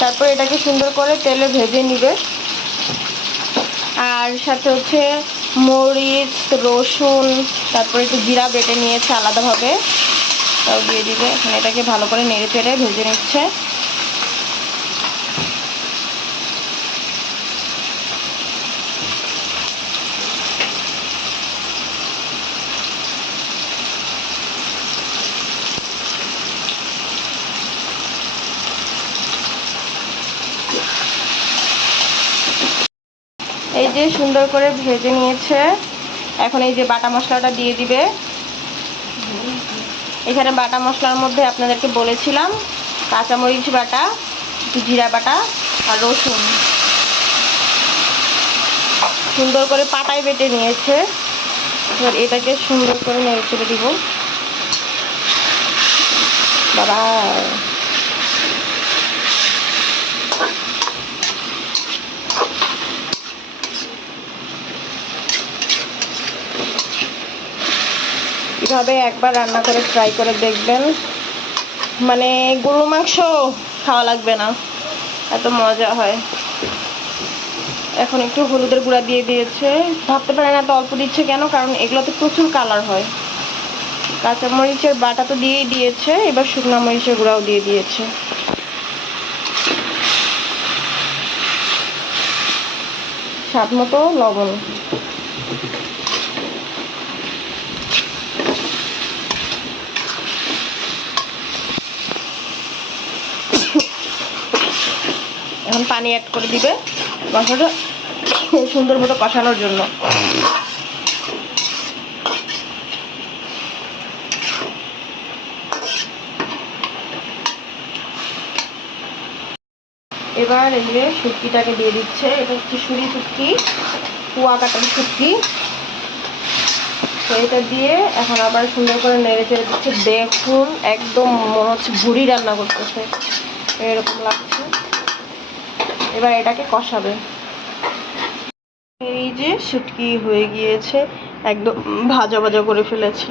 তারপর এটাকে সুন্দর করে তেলে ভেজে নিবে। আর সাথে হচ্ছে মরিচ, রসুন, তারপর একটু জিরা বেটে নিয়েছে আলাদাভাবে। তাও দিয়ে দিবে। এখানে এটাকে ভালো করে নেড়ে চেড়ে ভেজে নিচ্ছে। এই যে সুন্দর করে ভেজে নিয়েছে। এখন এই যে বাটা মশলাটা দিয়ে দিবে। এখানে বাটা মশলার মধ্যে আপনাদেরকে বলেছিলাম, কাঁচামরিচ বাটা, জিরা বাটা আর রসুন। সুন্দর করে পাটায় বেটে নিয়েছে। এবার এটাকে সুন্দর করে নেড়ে চেড়ে দিব। বাবা এভাবে একবার রান্না করে ট্রাই করে দেখবেন। মানে গরু মাংস খাওয়া লাগবে না, এত মজা হয়। এখন একটু হলুদের গুঁড়া দিয়ে দিয়েছে। ভাবতে পারেন এত অল্প দিচ্ছে কেন? কারণ এগুলোতে প্রচুর কালার হয়। কাঁচামরিচের বাটা তো দিয়েই দিয়েছে, এবার শুকনো মরিচের গুঁড়াও দিয়ে দিয়েছে। স্বাদ মতো লবণ। এখন পানি অ্যাড করে দিবে মশলাটা সুন্দর মতো কষানোর জন্য। এবার যে শুটকিটাকে দিয়ে দিচ্ছে, এটা হচ্ছে সুরি শুটকি, কুয়া কাটার শুটকি। এটা দিয়ে এখন আবার সুন্দর করে নেড়ে চেড়ে দিচ্ছে, দেখুন একদম মনে হচ্ছে ভুড়ি রান্না করতেছে, এরকম লাগছে। এবার এটাকে কষাবে। এই যে শুটকি হয়ে গিয়েছে একদম ভাজা ভাজা করে ফেলেছে।